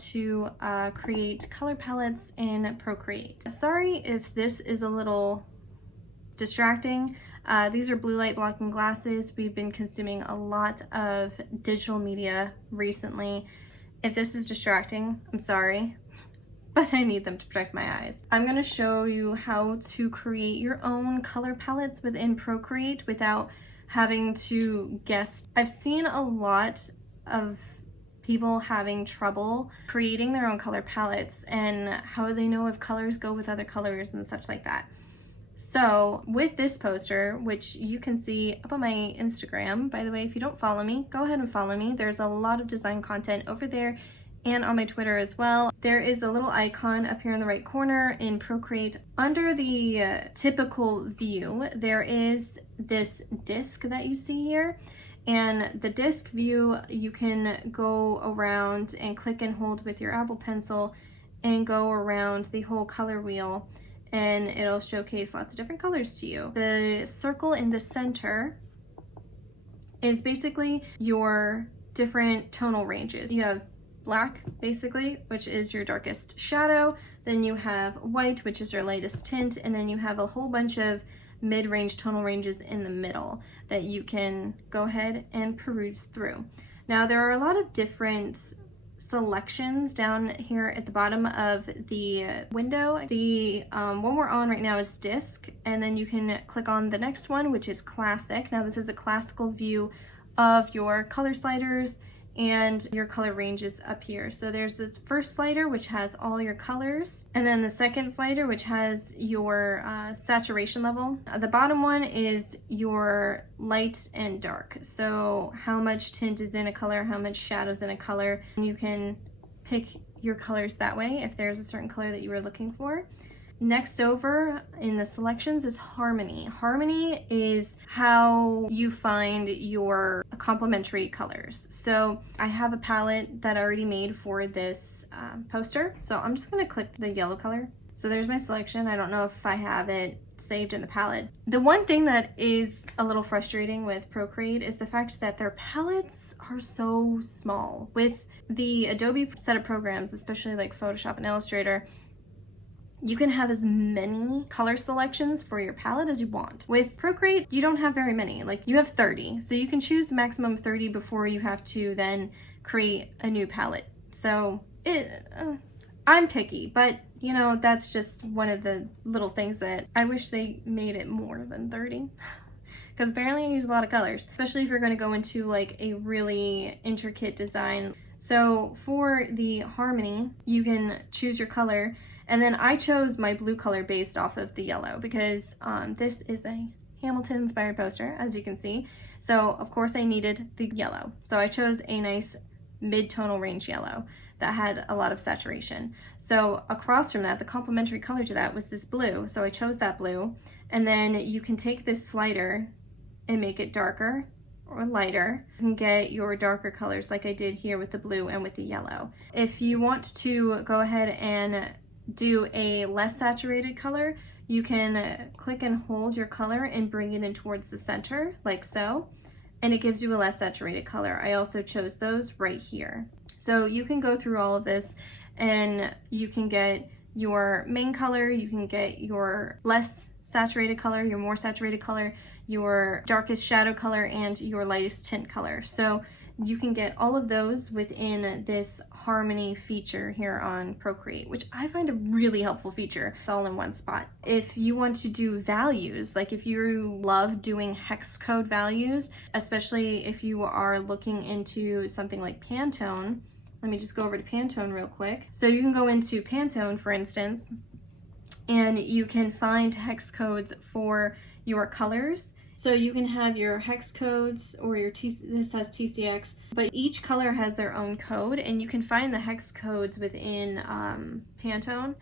to create color palettes in Procreate. Sorry if this is a little distracting. These are blue light blocking glasses. We've been consuming a lot of digital media recently. If this is distracting, I'm sorry, but I need them to protect my eyes. I'm going to show you how to create your own color palettes within Procreate without having to guess. I've seen a lot of people having trouble creating their own color palettes, and how do they know if colors go with other colors and such like that. So with this poster, which you can see up on my Instagram, by the way, if you don't follow me, go ahead and follow me. There's a lot of design content over there and on my Twitter as well. There is a little icon up here in the right corner in Procreate. Under the typical view, there is this disc that you see here. And the disc view, you can go around and click and hold with your Apple Pencil and go around the whole color wheel, and it'll showcase lots of different colors to you. The circle in the center is basically your different tonal ranges. You have black, basically, which is your darkest shadow. Then you have white, which is your lightest tint. And then you have a whole bunch of mid-range tonal ranges in the middle that you can go ahead and peruse through. Now, there are a lot of different selections down here at the bottom of the window. The one we're on right now is disc, and then you can click on the next one, which is classic. Now, this is a classical view of your color sliders and your color ranges up here. So there's this first slider, which has all your colors, and then the second slider, which has your saturation level. The bottom one is your light and dark. So how much tint is in a color, how much shadow's in a color. And you can pick your colors that way if there's a certain color that you were looking for. Next over in the selections is harmony. Harmony is how you find your complementary colors. So I have a palette that I already made for this poster. So I'm just gonna click the yellow color. So there's my selection. I don't know if I have it saved in the palette. The one thing that is a little frustrating with Procreate is the fact that their palettes are so small. With the Adobe set of programs, especially like Photoshop and Illustrator, you can have as many color selections for your palette as you want. With Procreate, you don't have very many. Like, you have 30, so you can choose the maximum of 30 before you have to then create a new palette. So I'm picky, but you know, that's just one of the little things that I wish they made it more than 30. Because apparently I use a lot of colors, especially if you're going to go into like a really intricate design. So for the harmony, you can choose your color. And then I chose my blue color based off of the yellow because this is a Hamilton inspired poster, as you can see. So of course I needed the yellow. So I chose a nice mid-tonal range yellow that had a lot of saturation. So across from that, the complementary color to that was this blue. So I chose that blue. And then you can take this slider and make it darker or lighter. You can get your darker colors like I did here with the blue and with the yellow. If you want to go ahead and do a less saturated color, you can click and hold your color and bring it in towards the center, like so, and it gives you a less saturated color. I also chose those right here. So you can go through all of this and you can get your main color, you can get your less saturated color, your more saturated color, your darkest shadow color, and your lightest tint color. So you can get all of those within this harmony feature here on Procreate, which I find a really helpful feature. It's all in one spot. If you want to do values, like if you love doing hex code values, especially if you are looking into something like Pantone, let me just go over to Pantone real quick. So you can go into Pantone, for instance, and you can find hex codes for your colors. So you can have your hex codes or your this has TCX, but each color has their own code, and you can find the hex codes within Pantone,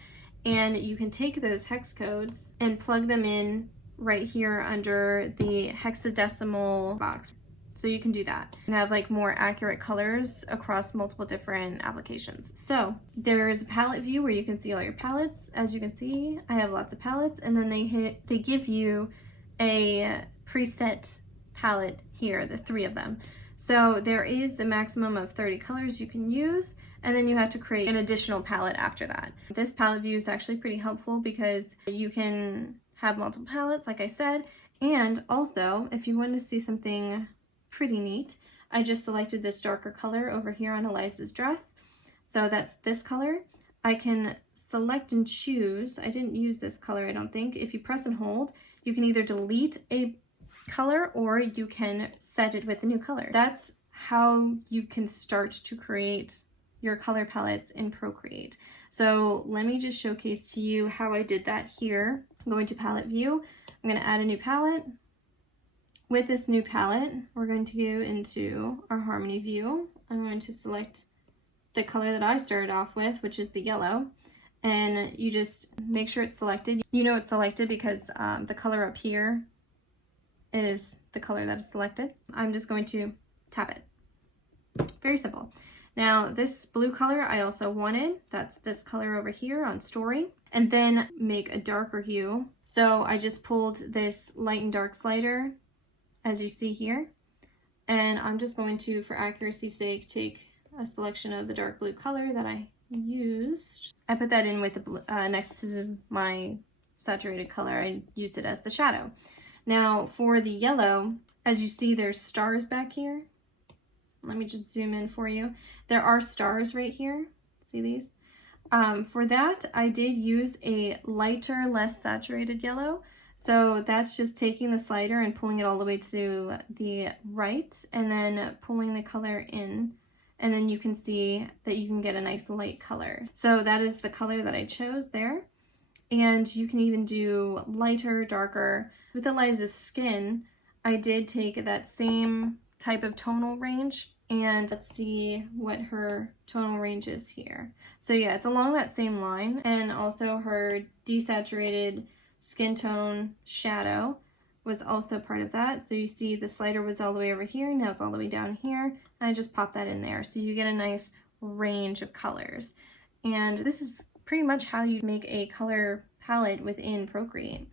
and you can take those hex codes and plug them in right here under the hexadecimal box. So you can do that and have like more accurate colors across multiple different applications. So there's a palette view where you can see all your palettes. As you can see, I have lots of palettes, and then they give you a preset palette here, the 3 of them. So there is a maximum of 30 colors you can use, and then you have to create an additional palette after that. This palette view is actually pretty helpful because you can have multiple palettes, like I said, and also if you want to see something pretty neat, I just selected this darker color over here on Eliza's dress. So that's this color. I can select and choose. I didn't use this color, I don't think. If you press and hold, you can either delete a color or you can set it with a new color. That's how you can start to create your color palettes in Procreate. So let me just showcase to you how I did that here. I'm going to palette view. I'm going to add a new palette. With this new palette, we're going to go into our harmony view. I'm going to select the color that I started off with, which is the yellow, and you just make sure it's selected. You know it's selected because the color up here is the color that is selected. I'm just going to tap it. Very simple. Now this blue color I also wanted, that's this color over here on Story, and then make a darker hue. So I just pulled this light and dark slider, as you see here, and I'm just going to, for accuracy's sake, take a selection of the dark blue color that I used. I put that in with the blue, next to my saturated color. I used it as the shadow. Now for the yellow, as you see, there's stars back here. Let me just zoom in for you. There are stars right here. See these? For that, I did use a lighter, less saturated yellow. So that's just taking the slider and pulling it all the way to the right and then pulling the color in. And then you can see that you can get a nice light color. So that is the color that I chose there. And you can even do lighter, darker. With Eliza's skin, I did take that same type of tonal range, and let's see what her tonal range is here. So yeah, it's along that same line, and also her desaturated skin tone shadow was also part of that. So you see the slider was all the way over here, now it's all the way down here, and I just popped that in there. So you get a nice range of colors. And this is pretty much how you make a color palette within Procreate.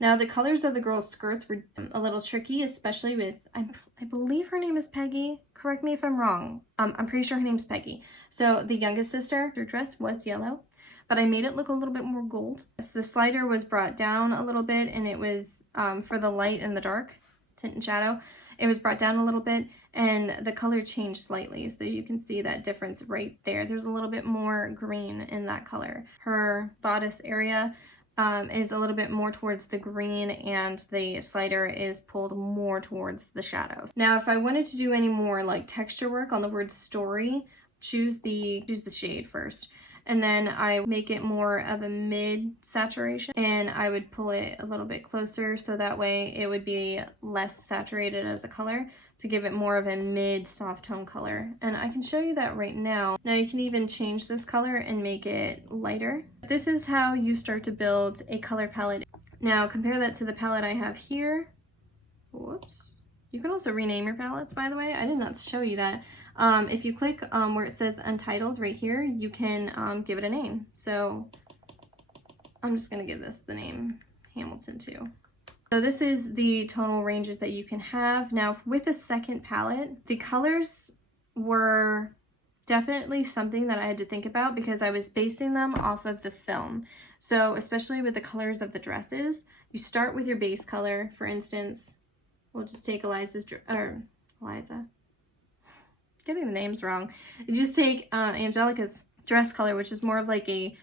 Now the colors of the girls' skirts were a little tricky, especially with, I believe her name is Peggy. Correct me if I'm wrong. I'm pretty sure her name's Peggy. So the youngest sister, her dress was yellow, but I made it look a little bit more gold. So the slider was brought down a little bit, and it was for the light and the dark, tint and shadow. It was brought down a little bit, and the color changed slightly. So you can see that difference right there. There's a little bit more green in that color. Her bodice area is a little bit more towards the green, and the slider is pulled more towards the shadows. Now, if I wanted to do any more like texture work on the word story, choose the shade first. And then I make it more of a mid saturation, and I would pull it a little bit closer so that way it would be less saturated as a color to give it more of a mid soft tone color. And I can show you that right now. Now you can even change this color and make it lighter. This is how you start to build a color palette. Now compare that to the palette I have here. Whoops. You can also rename your palettes, by the way. I did not show you that. If you click where it says Untitled right here, you can give it a name. So I'm just gonna give this the name Hamilton 2. So this is the tonal ranges that you can have. Now with the second palette, the colors were definitely something that I had to think about because I was basing them off of the film. So especially with the colors of the dresses, you start with your base color. For instance, we'll just take Eliza. Getting the names wrong. You just take Angelica's dress color, which is more of like a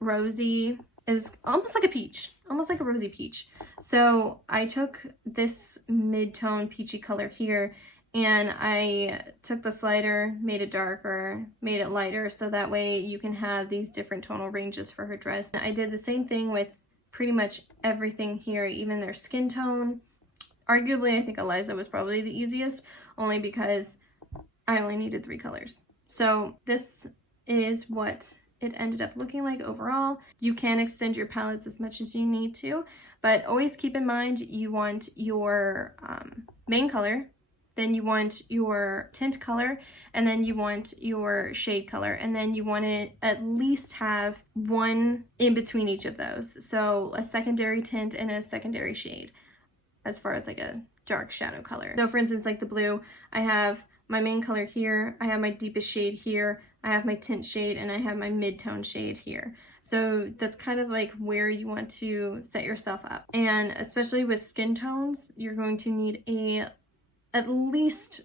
rosy, it was almost like a peach, almost like a rosy peach. So I took this mid-tone peachy color here, and I took the slider, made it darker, made it lighter, so that way you can have these different tonal ranges for her dress. I did the same thing with pretty much everything here, even their skin tone. Arguably, I think Eliza was probably the easiest, only because I only needed 3 colors. So this is what it ended up looking like overall. You can extend your palettes as much as you need to, but always keep in mind you want your main color, then you want your tint color, and then you want your shade color, and then you want to at least have one in between each of those. So a secondary tint and a secondary shade as far as like a dark shadow color. So for instance, like the blue, I have my main color here, I have my deepest shade here, I have my tint shade, and I have my mid-tone shade here. So that's kind of like where you want to set yourself up. And especially with skin tones, you're going to need at least,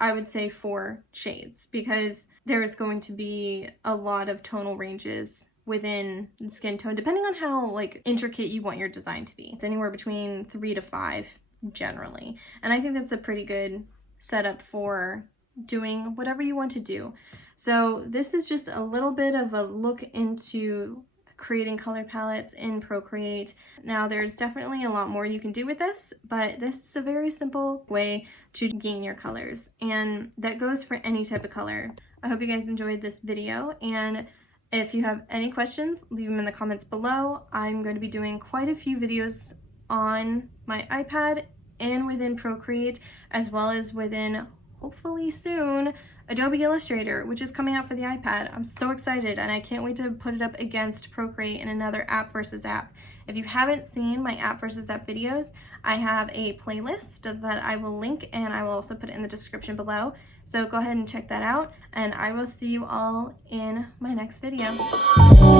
I would say, 4 shades, because there's going to be a lot of tonal ranges within the skin tone, depending on how like intricate you want your design to be. It's anywhere between 3 to 5 generally. And I think that's a pretty good setup for doing whatever you want to do. So this is just a little bit of a look into creating color palettes in Procreate. Now there's definitely a lot more you can do with this, but this is a very simple way to gain your colors, and that goes for any type of color. I hope you guys enjoyed this video, and if you have any questions, leave them in the comments below. I'm going to be doing quite a few videos on my iPad and within Procreate, as well as within, hopefully soon, Adobe Illustrator, which is coming out for the iPad. I'm so excited, and I can't wait to put it up against Procreate in another app versus app. If you haven't seen my app versus app videos, I have a playlist that I will link, and I will also put it in the description below. So go ahead and check that out, and I will see you all in my next video.